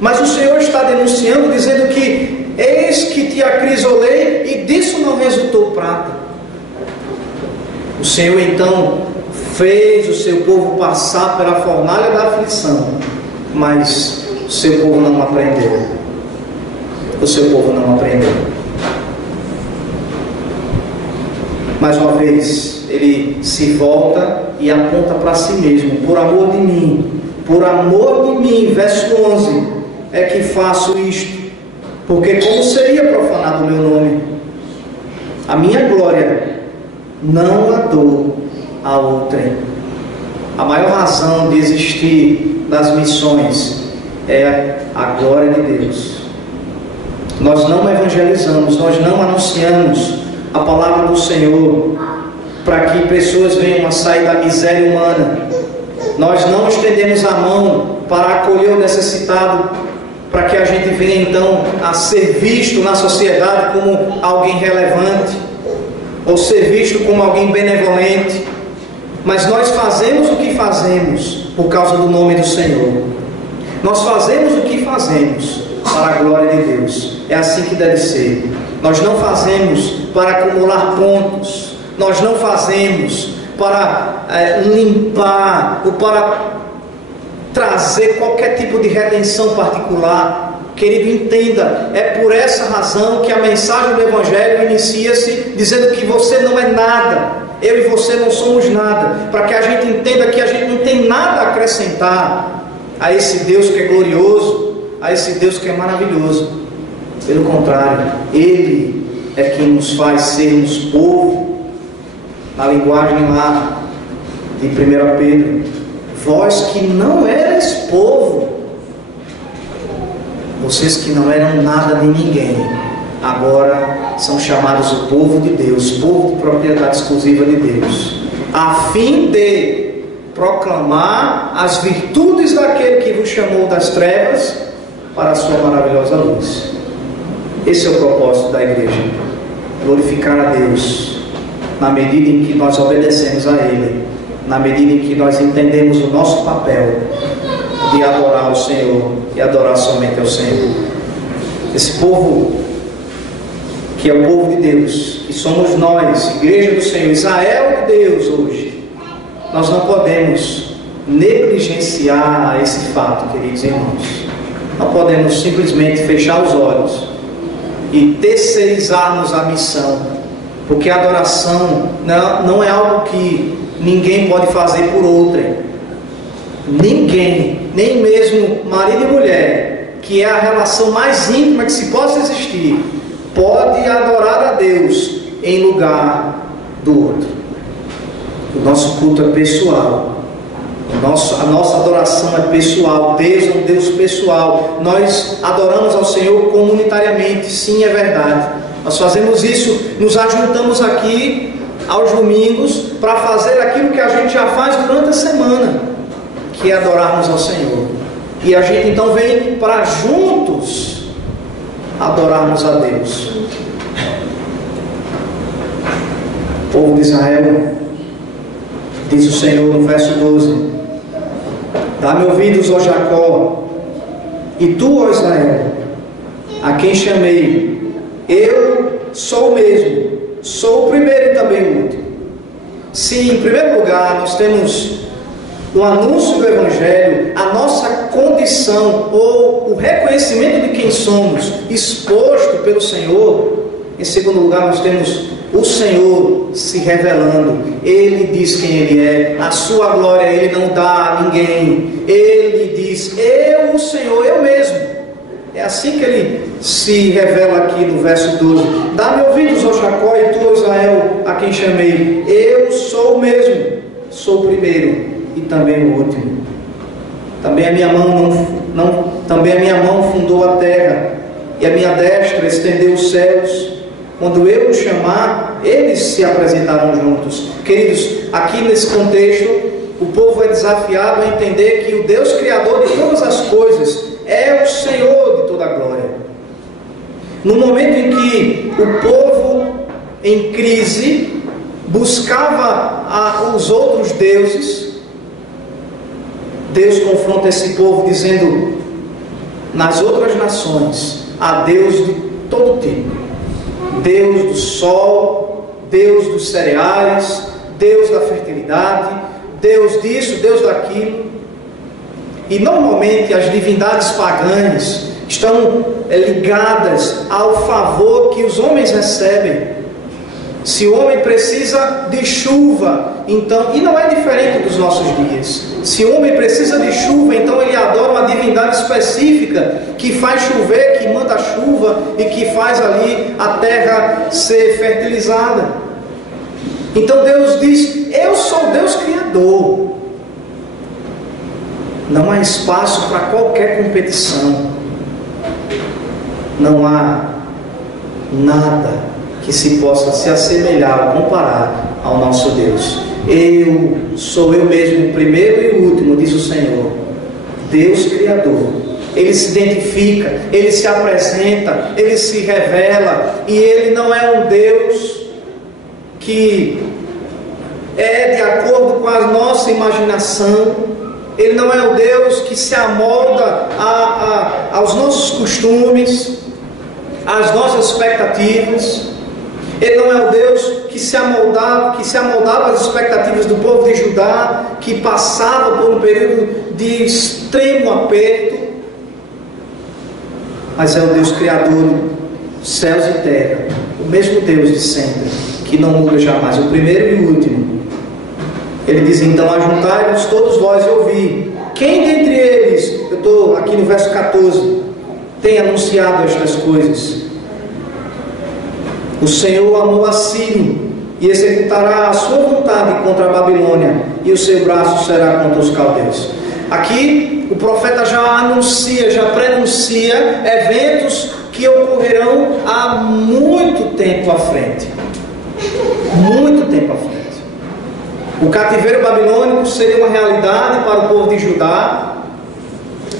Mas o Senhor está denunciando, dizendo que eis que te acrisolei e disso não resultou prata. O Senhor então fez o seu povo passar pela fornalha da aflição, mas o seu povo não aprendeu. O seu povo não aprendeu. Mais uma vez, ele se volta e aponta para si mesmo: por amor de mim, verso 11, é que faço isto, porque como seria profanado o meu nome? A minha glória não a dou a outrem. A maior razão de existir das missões é a glória de Deus. Nós não evangelizamos, nós não anunciamos a palavra do Senhor para que pessoas venham a sair da miséria humana. Nós não estendemos a mão para acolher o necessitado, para que a gente venha então a ser visto na sociedade como alguém relevante, ou ser visto como alguém benevolente. Mas nós fazemos o que fazemos por causa do nome do Senhor. Nós fazemos o que fazemos para a glória de Deus. É assim que deve ser. Nós não fazemos para acumular pontos. Nós não fazemos para limpar ou para trazer qualquer tipo de redenção particular. Querido, entenda, é por essa razão que a mensagem do Evangelho inicia-se dizendo que você não é nada, eu e você não somos nada, para que a gente entenda que a gente não tem nada a acrescentar a esse Deus que é glorioso, a esse Deus que é maravilhoso. Pelo contrário, Ele é quem nos faz sermos povo. Na linguagem lá de 1 Pedro: vós que não eres povo, vocês que não eram nada de ninguém, agora são chamados o povo de Deus, povo de propriedade exclusiva de Deus, a fim de proclamar as virtudes daquele que vos chamou das trevas para a sua maravilhosa luz. Esse é o propósito da igreja: glorificar a Deus na medida em que nós obedecemos a Ele, na medida em que nós entendemos o nosso papel de adorar o Senhor e adorar somente ao Senhor. Esse povo que é o povo de Deus, que somos nós, igreja do Senhor, Israel de Deus hoje, nós não podemos negligenciar esse fato, queridos irmãos. Não podemos simplesmente fechar os olhos e terceirizarmos a missão, porque a adoração não é algo que ninguém pode fazer por outrem. Ninguém, nem mesmo marido e mulher, que é a relação mais íntima que se possa existir, pode adorar a Deus em lugar do outro. O nosso culto é pessoal. A nossa adoração é pessoal. Deus é um Deus pessoal. Nós adoramos ao Senhor comunitariamente. Sim, é verdade. Nós fazemos isso, nos ajuntamos aqui aos domingos para fazer aquilo que a gente já faz durante a semana, que é adorarmos ao Senhor. E a gente então vem para juntos adorarmos a Deus. O povo de Israel, diz o Senhor no verso 12: dá-me ouvidos, ó Jacó, e tu, ó Israel, a quem chamei. Eu sou o mesmo, sou o primeiro e também o último. Se em primeiro lugar nós temos o anúncio do Evangelho, a nossa condição ou o reconhecimento de quem somos exposto pelo Senhor, em segundo lugar nós temos o Senhor se revelando. Ele diz quem Ele é, a sua glória Ele não dá a ninguém. Ele diz: eu, o Senhor, eu mesmo. É assim que Ele se revela aqui no verso 12: dá-me ouvidos, ó Jacó, e tu, Israel, a quem chamei. Eu sou o mesmo, sou o primeiro e também o último. Também a minha mão fundou a terra, e a minha destra estendeu os céus. Quando eu os chamar, eles se apresentarão juntos. Queridos, aqui nesse contexto, o povo é desafiado a entender que o Deus Criador de todas as coisas é o Senhor de toda a glória. No momento em que que o povo em crise buscava os outros deuses, Deus confronta esse povo dizendo: nas outras nações há Deus de todo tipo, Deus do sol, Deus dos cereais, Deus da fertilidade, Deus disso, Deus daquilo. E normalmente as divindades pagãs estão ligadas ao favor que os homens recebem. Se o homem precisa de chuva, então, e não é diferente dos nossos dias, se o homem precisa de chuva, então ele adora uma divindade específica que faz chover, que manda chuva e que faz ali a terra ser fertilizada. Então Deus diz: eu sou Deus Criador. Não há espaço para qualquer competição. Não há nada que se possa se assemelhar ou comparar ao nosso Deus. Sou eu mesmo o primeiro e o último, diz o Senhor, Deus Criador. Ele se identifica, Ele se apresenta, Ele se revela, e Ele não é um Deus que é de acordo com a nossa imaginação. Ele não é o Deus que se amolda aos nossos costumes, às nossas expectativas. Ele não é o Deus que se amoldava às expectativas do povo de Judá, que passava por um período de extremo aperto. Mas é o Deus Criador dos céus e terra, o mesmo Deus de sempre, que não muda jamais, o primeiro e o último. Ele diz: então ajuntai-vos todos vós e ouvi. Quem dentre eles, eu estou aqui no verso 14, tem anunciado estas coisas? O Senhor amou a Ciro e executará a sua vontade contra a Babilônia, e o seu braço será contra os caldeus. Aqui o profeta já anuncia, já prenuncia eventos que ocorrerão há muito tempo à frente. Muito tempo à frente. O cativeiro babilônico seria uma realidade para o povo de Judá,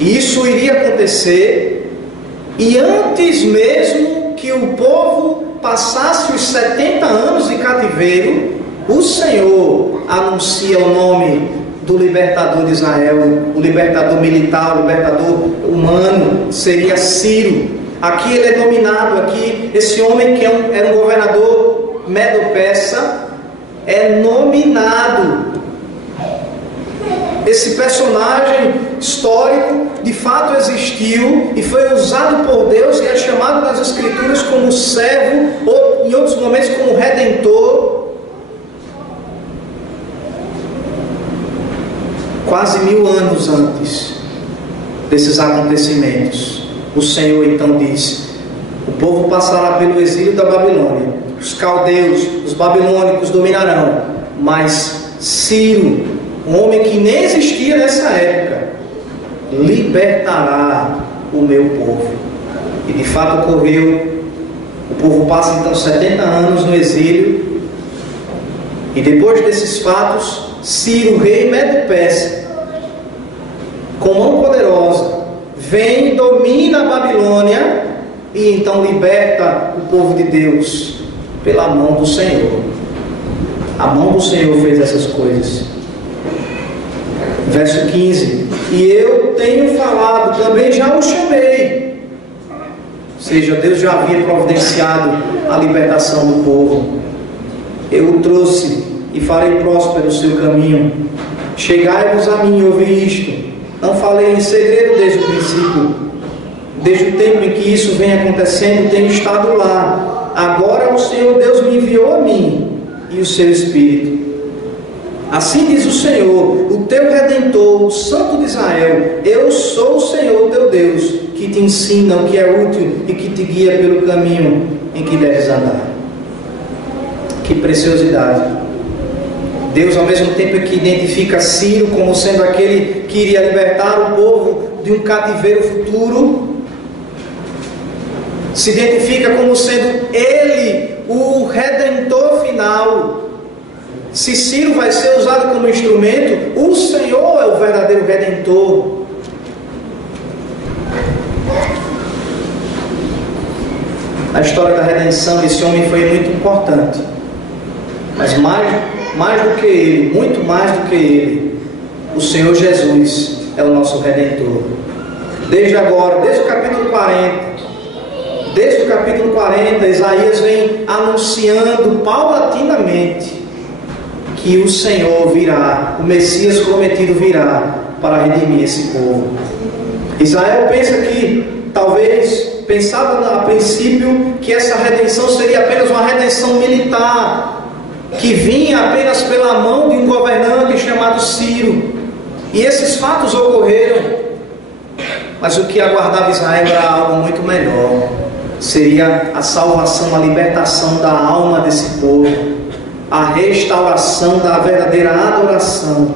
e isso iria acontecer, e antes mesmo que o povo passasse os 70 anos de cativeiro, o Senhor anuncia o nome do libertador de Israel, o libertador militar, o libertador humano, seria Ciro. Aqui ele é dominado, aqui esse homem que era um governador medo-persa, é nominado. Esse personagem histórico de fato existiu e foi usado por Deus, e é chamado nas Escrituras como servo, ou em outros momentos como redentor. Quase 1000 anos antes desses acontecimentos, o Senhor então disse: o povo passará pelo exílio da Babilônia, os caldeus, os babilônicos dominarão, mas Ciro, um homem que nem existia nessa época, libertará o meu povo. E de fato ocorreu. O povo passa então 70 anos no exílio, e depois desses fatos, Ciro, rei medo-persa, com mão poderosa, vem, domina a Babilônia e então liberta o povo de Deus pela mão do Senhor. A mão do Senhor fez essas coisas. Verso 15: e eu tenho falado, também já o chamei. Ou seja, Deus já havia providenciado a libertação do povo. Eu o trouxe e farei próspero o seu caminho. Chegai-vos a mim e ouvi isto. Não falei em segredo desde o princípio. Desde o tempo em que isso vem acontecendo, tenho estado lá. Agora o Senhor Deus me enviou a mim e o seu Espírito. Assim diz o Senhor, o teu Redentor, o Santo de Israel: eu sou o Senhor teu Deus, que te ensina o que é útil e que te guia pelo caminho em que deves andar. Que preciosidade! Deus, ao mesmo tempo que identifica Ciro como sendo aquele que iria libertar o povo de um cativeiro futuro, se identifica como sendo ele o Redentor final. Se Ciro vai ser usado como instrumento, o Senhor é o verdadeiro Redentor. Na história da redenção, esse homem foi muito importante. Mas mais do que ele, muito mais do que ele, o Senhor Jesus é o nosso Redentor. Desde agora, desde o capítulo 40, Isaías vem anunciando paulatinamente que o Senhor virá, o Messias prometido virá para redimir esse povo. Israel pensava a princípio que essa redenção seria apenas uma redenção militar, que vinha apenas pela mão de um governante chamado Ciro. E esses fatos ocorreram, mas o que aguardava Israel era algo muito melhor. Seria a salvação, a libertação da alma desse povo, a restauração da verdadeira adoração.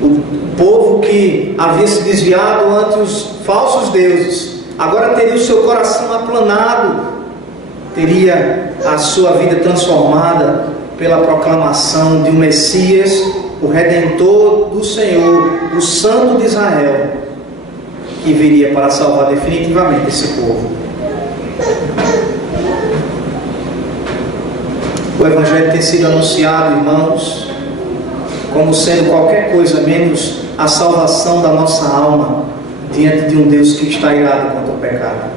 O povo que havia se desviado ante os falsos deuses, agora teria o seu coração aplanado, teria a sua vida transformada pela proclamação de um Messias, o Redentor do Senhor, o Santo de Israel, que viria para salvar definitivamente esse povo. O Evangelho tem sido anunciado, irmãos, como sendo qualquer coisa menos a salvação da nossa alma diante de um Deus que está irado contra o pecado.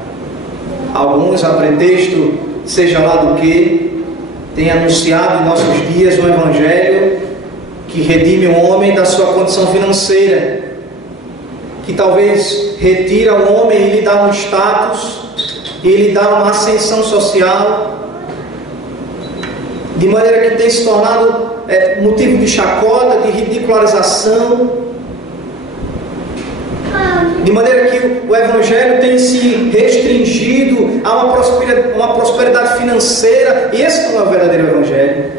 Alguns, a pretexto, seja lá do que, têm anunciado em nossos dias um Evangelho que redime o homem da sua condição financeira, que talvez retira o homem e lhe dá um status, e lhe dá uma ascensão social, de maneira que tem se tornado motivo de chacota, de ridicularização, de maneira que o Evangelho tem se restringido a uma prosperidade financeira. E esse não é o verdadeiro Evangelho.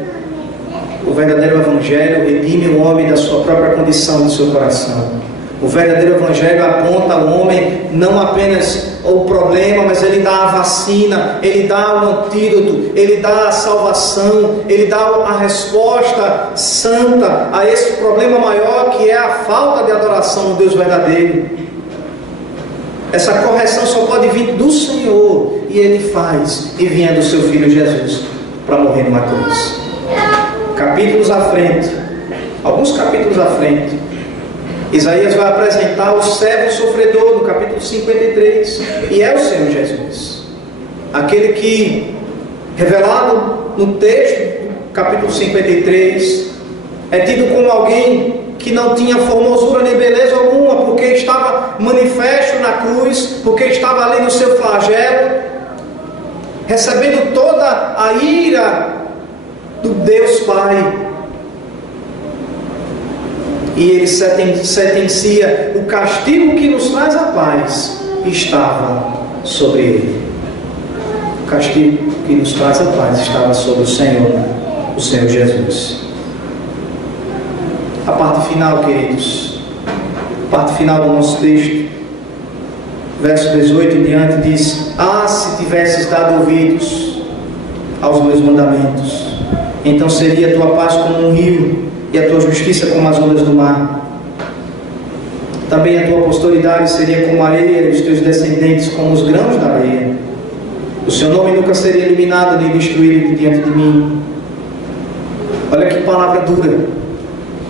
O verdadeiro Evangelho redime o homem da sua própria condição, do seu coração. O verdadeiro Evangelho aponta ao homem não apenas o problema, mas ele dá a vacina, ele dá o antídoto, ele dá a salvação, ele dá a resposta santa a esse problema maior, que é a falta de adoração no Deus verdadeiro. Essa correção só pode vir do Senhor, e Ele faz, enviando o seu Filho Jesus para morrer numa cruz. Capítulos à frente, alguns capítulos à frente, Isaías vai apresentar o servo sofredor no capítulo 53, e é o Senhor Jesus, aquele que, revelado no texto do capítulo 53, é tido como alguém que não tinha formosura nem beleza alguma, porque estava manifesto na cruz, porque estava ali no seu flagelo, recebendo toda a ira do Deus Pai. E ele sentencia: o castigo que nos traz a paz estava sobre ele. O castigo que nos traz a paz estava sobre o Senhor Jesus. A parte final, queridos, a parte final do nosso texto, verso 18 em diante, diz: ah, se tivesses dado ouvidos aos meus mandamentos, então seria a tua paz como um rio, e a tua justiça como as ondas do mar. Também a tua posteridade seria como a areia, e os teus descendentes como os grãos da areia. O seu nome nunca seria eliminado nem destruído de diante de mim. Olha que palavra dura.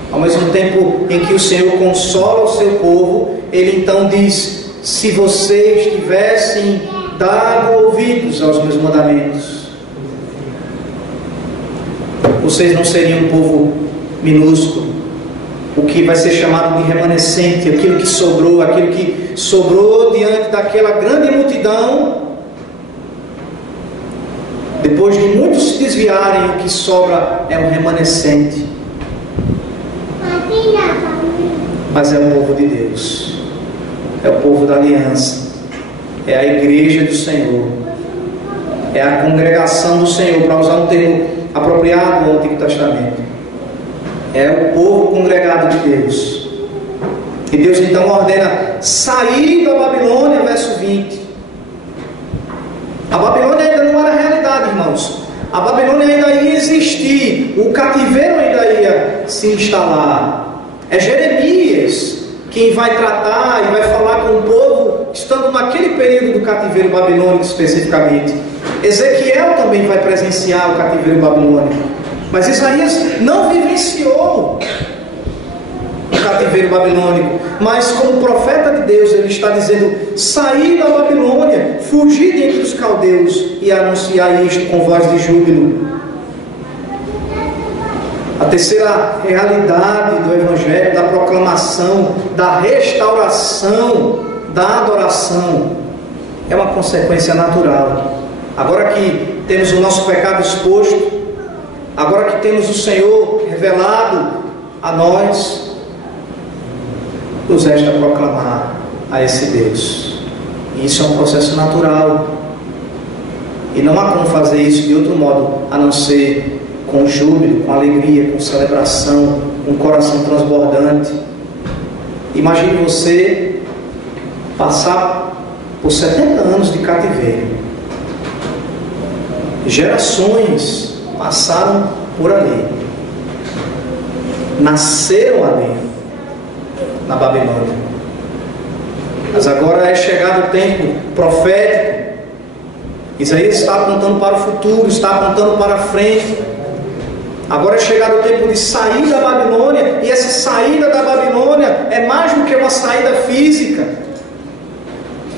Ao mesmo tempo em que o Senhor consola o seu povo, Ele então diz: se vocês tivessem dado ouvidos aos meus mandamentos, vocês não seriam um povo minúsculo, o que vai ser chamado de remanescente, aquilo que sobrou diante daquela grande multidão. Depois de muitos se desviarem, o que sobra é um remanescente. Mas é o povo de Deus, é o povo da aliança, é a igreja do Senhor, é a congregação do Senhor, para usar um termo apropriado no Antigo Testamento. É o povo congregado de Deus. E Deus então ordena sair da Babilônia, verso 20. A Babilônia ainda não era realidade, irmãos. A Babilônia ainda ia existir, o cativeiro ainda ia se instalar. É Jeremias quem vai tratar e vai falar com o povo estando naquele período do cativeiro babilônico especificamente. Ezequiel também vai presenciar o cativeiro babilônico, mas Isaías não vivenciou o cativeiro babilônico, mas como profeta de Deus, ele está dizendo: saí da Babilônia, fugi de entre os caldeus e anunciar isto com voz de júbilo. A terceira realidade do Evangelho, da proclamação, da restauração, da adoração, é uma consequência natural. Agora que temos o nosso pecado exposto, agora que temos o Senhor revelado a nós, nos resta proclamar a esse Deus. E isso é um processo natural. E não há como fazer isso de outro modo, a não ser com júbilo, com alegria, com celebração, com um coração transbordante. Imagine você passar por 70 anos de cativeiro. Gerações passaram por ali, nasceram ali, na Babilônia. Mas agora é chegado o tempo profético. Isaías está apontando para o futuro, está apontando para a frente. Agora é chegado o tempo de sair da Babilônia, e essa saída da Babilônia é mais do que uma saída física.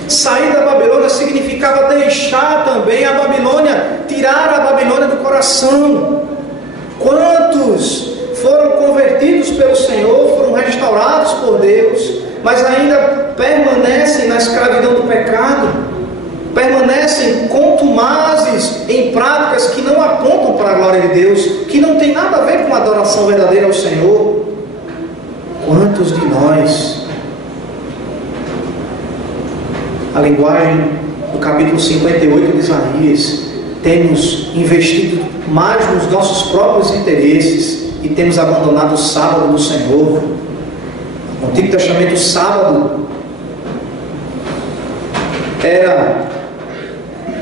Sair da Babilônia significava deixar também a Babilônia, tirar a Babilônia do coração. Quantos foram convertidos pelo Senhor, foram restaurados por Deus, mas ainda permanecem na escravidão do pecado? Permanecem contumazes em práticas que não apontam para a glória de Deus, que não tem nada a ver com a adoração verdadeira ao Senhor. Quantos de nós, a linguagem do capítulo 58 de Isaías, temos investido mais nos nossos próprios interesses e temos abandonado o sábado do Senhor? No Antigo Testamento, o sábado era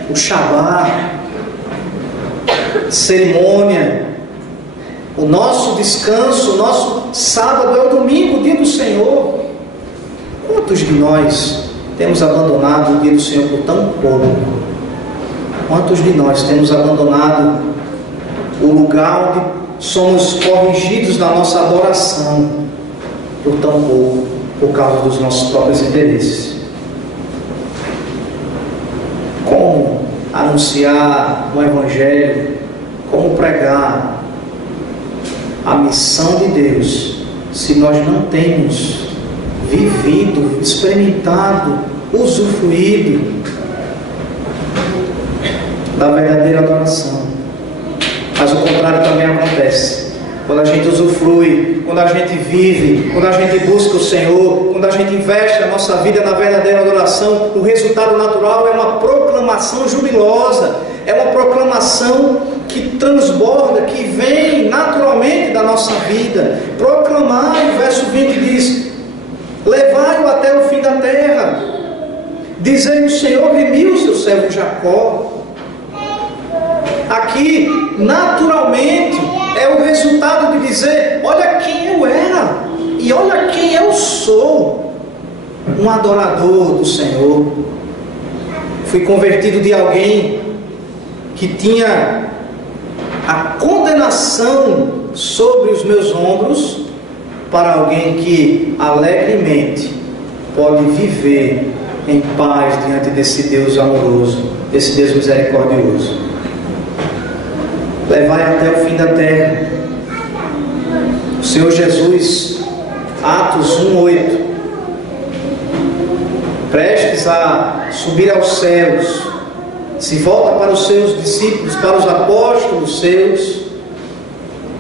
o Shabá, cerimônia. O nosso descanso, o nosso sábado é o domingo, o dia do Senhor. Quantos de nós temos abandonado o dia do Senhor por tão pouco? Quantos de nós temos abandonado o lugar onde somos corrigidos na nossa adoração por tão pouco, por causa dos nossos próprios interesses? Como anunciar o Evangelho, como pregar a missão de Deus, se nós não temos vivido, experimentado, usufruído da verdadeira adoração? Mas o contrário também acontece. Quando a gente usufrui, quando a gente vive, quando a gente busca o Senhor, quando a gente investe a nossa vida na verdadeira adoração, o resultado natural é uma proclamação jubilosa, é uma proclamação que transborda, que vem naturalmente da nossa vida. Proclamar, o verso 20 diz: levai-o até o fim da terra, dizei: o Senhor remiu o seu servo Jacó. Aqui, naturalmente, é o resultado de dizer: olha quem eu era e olha quem eu sou, um adorador do Senhor. Fui convertido de alguém que tinha a condenação sobre os meus ombros, para alguém que alegremente pode viver em paz diante desse Deus amoroso, desse Deus misericordioso. Levai até o fim da terra. O Senhor Jesus, Atos 1:8, prestes a subir aos céus, se volta para os seus discípulos, para os apóstolos seus,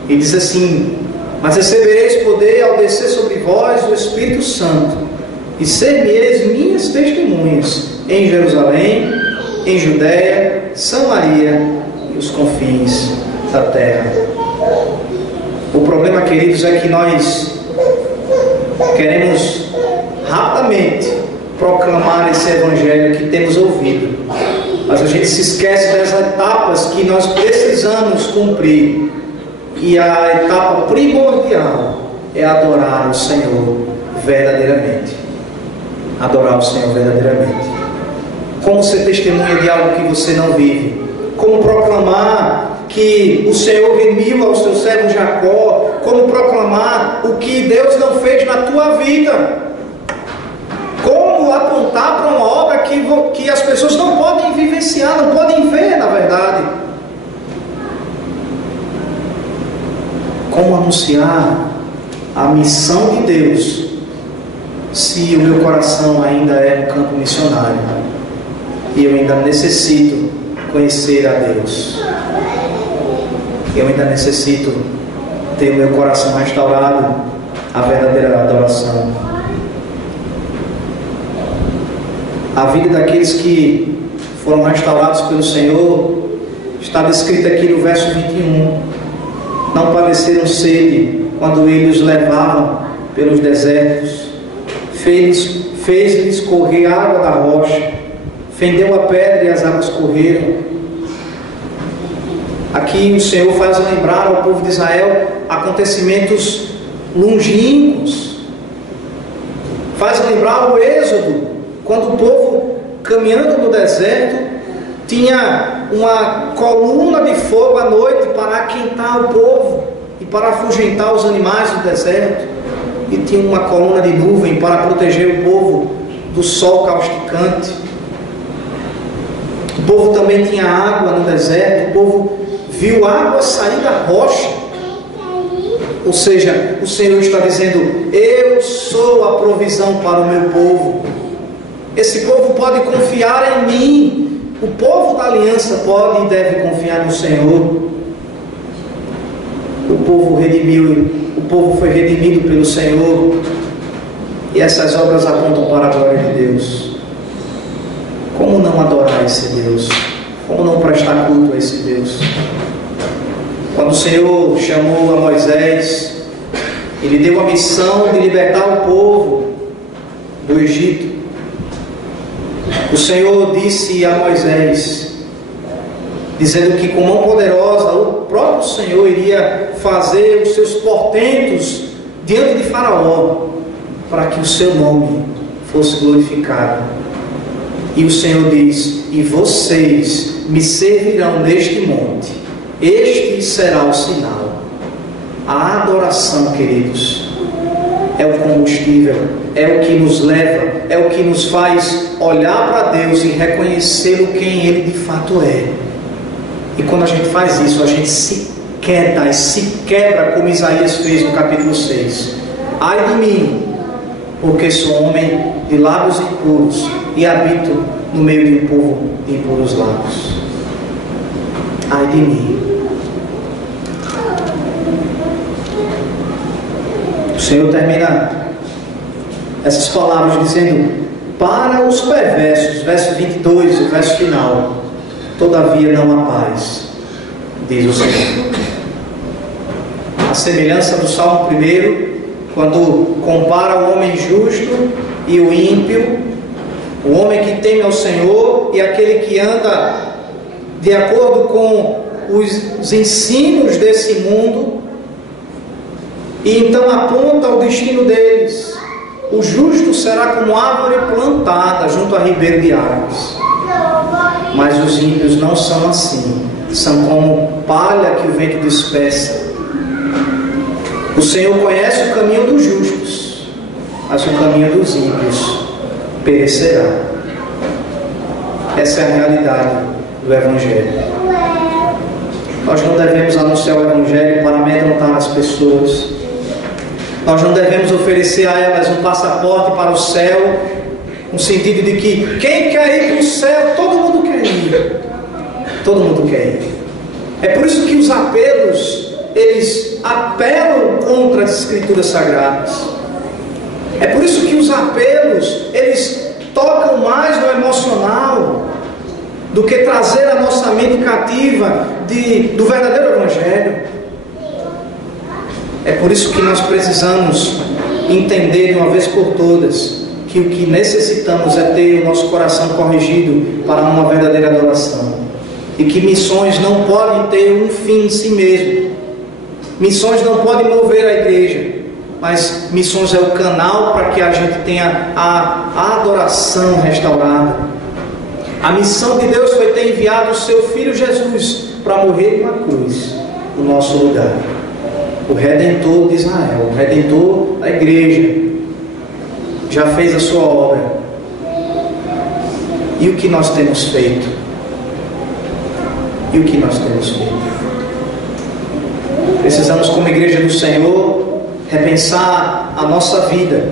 e diz assim: mas recebereis poder ao descer sobre vós o Espírito Santo, e ser-me-eis minhas testemunhas em Jerusalém, em Judeia, Samaria e os confins da terra. O problema, queridos, é que nós queremos rapidamente proclamar esse Evangelho que temos ouvido, mas a gente se esquece das etapas que nós precisamos cumprir, e a etapa primordial é adorar o Senhor verdadeiramente. adorar o Senhor verdadeiramente? Como ser testemunha de algo que você não vive? Como proclamar que o Senhor remiu ao seu servo Jacó? Como proclamar o que Deus não fez na tua vida? Como apontar para uma obra que as pessoas não podem vivenciar, não podem ver, na verdade? Como anunciar a missão de Deus se o meu coração ainda é um campo missionário e eu ainda necessito conhecer a Deus? Eu ainda necessito ter o meu coração restaurado à verdadeira adoração. A vida daqueles que foram restaurados pelo Senhor está descrita aqui no verso 21. Não padeceram sede quando Ele os levavam pelos desertos. Fez-lhes correr água da rocha. Fendeu a pedra e as águas correram. Aqui o Senhor faz lembrar ao povo de Israel acontecimentos longínquos. Faz lembrar o Êxodo, quando o povo, caminhando no deserto, tinha uma coluna de fogo à noite para aquentar o povo e para afugentar os animais do deserto, e tinha uma coluna de nuvem para proteger o povo do sol causticante. O povo também tinha água no deserto. O povo viu água sair da rocha. Ou seja, o Senhor está dizendo: eu sou a provisão para o meu povo. Esse povo pode confiar em mim. O povo da aliança pode e deve confiar no Senhor. O povo foi redimido pelo Senhor, e essas obras apontam para a glória de Deus. Como não adorar esse Deus? Como não prestar culto a esse Deus? Quando o Senhor chamou a Moisés, Ele deu a missão de libertar o povo do Egito. O Senhor disse a Moisés, dizendo que com mão poderosa o próprio Senhor iria fazer os seus portentos diante de Faraó, para que o seu nome fosse glorificado. E o Senhor diz: e vocês me servirão neste monte, este será o sinal. A adoração, queridos, é o combustível, é o que nos leva, é o que nos faz olhar para Deus e reconhecê-lo quem Ele de fato é. E quando a gente faz isso, a gente se quebra, como Isaías fez no capítulo 6. Ai de mim, porque sou homem de lábios impuros e habito no meio de um povo de impuros lábios. Ai de mim. O Senhor termina essas palavras dizendo: para os perversos, verso 22, o verso final, todavia não há paz, diz o Senhor. A semelhança do Salmo 1, quando compara o homem justo e o ímpio, o homem que teme ao Senhor e aquele que anda de acordo com os ensinos desse mundo, e então aponta o destino deles. O justo será como árvore plantada junto a ribeiro de águas, mas os ímpios não são assim, são como palha que o vento dispersa. O Senhor conhece o caminho dos justos, mas o caminho dos ímpios perecerá. Essa é a realidade do Evangelho. Nós não devemos anunciar o Evangelho para amedrontar as pessoas. Nós não devemos oferecer a elas um passaporte para o céu, no sentido de que quem quer ir para o céu, todo mundo quer ir. Todo mundo quer ir. É por isso que os apelos, eles apelam contra as Escrituras Sagradas. É por isso que os apelos, eles tocam mais no emocional do que trazer a nossa mente cativa do verdadeiro Evangelho. É por isso que nós precisamos entender de uma vez por todas que o que necessitamos é ter o nosso coração corrigido para uma verdadeira adoração. E que missões não podem ter um fim em si mesmo. Missões não podem mover a igreja. mas missões é o canal para que a gente tenha a adoração restaurada. A missão de Deus foi ter enviado o seu Filho Jesus para morrer numa cruz, no nosso lugar. O Redentor de Israel, o Redentor da igreja, já fez a sua obra. E o que nós temos feito? E o que nós temos feito? Precisamos, como igreja do Senhor, repensar a nossa vida.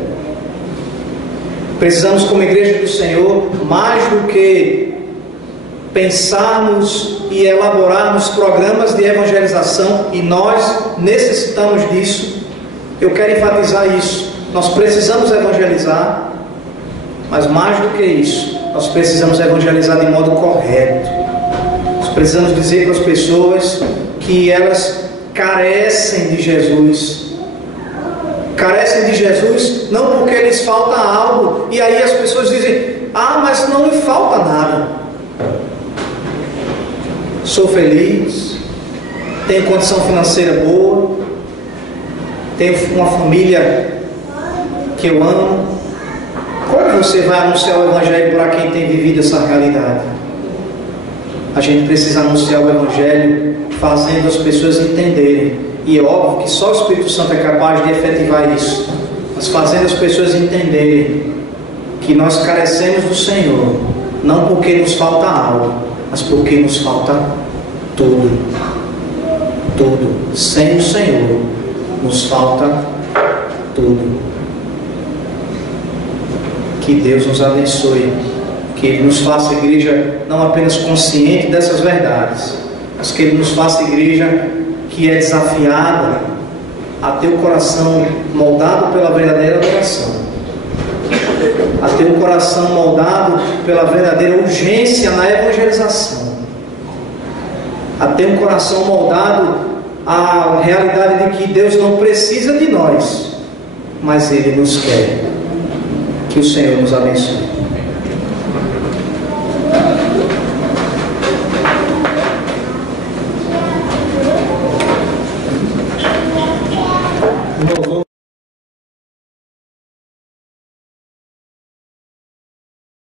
Precisamos, como igreja do Senhor, mais do que pensarmos e elaborarmos programas de evangelização, e nós necessitamos disso. Eu quero enfatizar isso. Nós precisamos evangelizar, mas mais do que isso, nós precisamos evangelizar de modo correto. Nós precisamos dizer para as pessoas que elas carecem de Jesus. Carecem de Jesus não porque lhes falta algo, e aí as pessoas dizem: ah, mas não lhe falta nada. Sou feliz, tenho condição financeira boa, tenho uma família que eu amo. Como você vai anunciar o Evangelho para quem tem vivido essa realidade? A gente precisa anunciar o Evangelho fazendo as pessoas entenderem. E é óbvio que só o Espírito Santo é capaz de efetivar isso. Mas fazendo as pessoas entenderem que nós carecemos do Senhor, não porque nos falta algo, mas porque nos falta tudo. Tudo. Sem o Senhor, nos falta tudo. Que Deus nos abençoe, que Ele nos faça igreja não apenas consciente dessas verdades, mas que Ele nos faça igreja que é desafiada a ter o coração moldado pela verdadeira adoração, a ter um coração moldado pela verdadeira urgência na evangelização, a ter um coração moldado à realidade de que Deus não precisa de nós, mas Ele nos quer. Que o Senhor nos abençoe.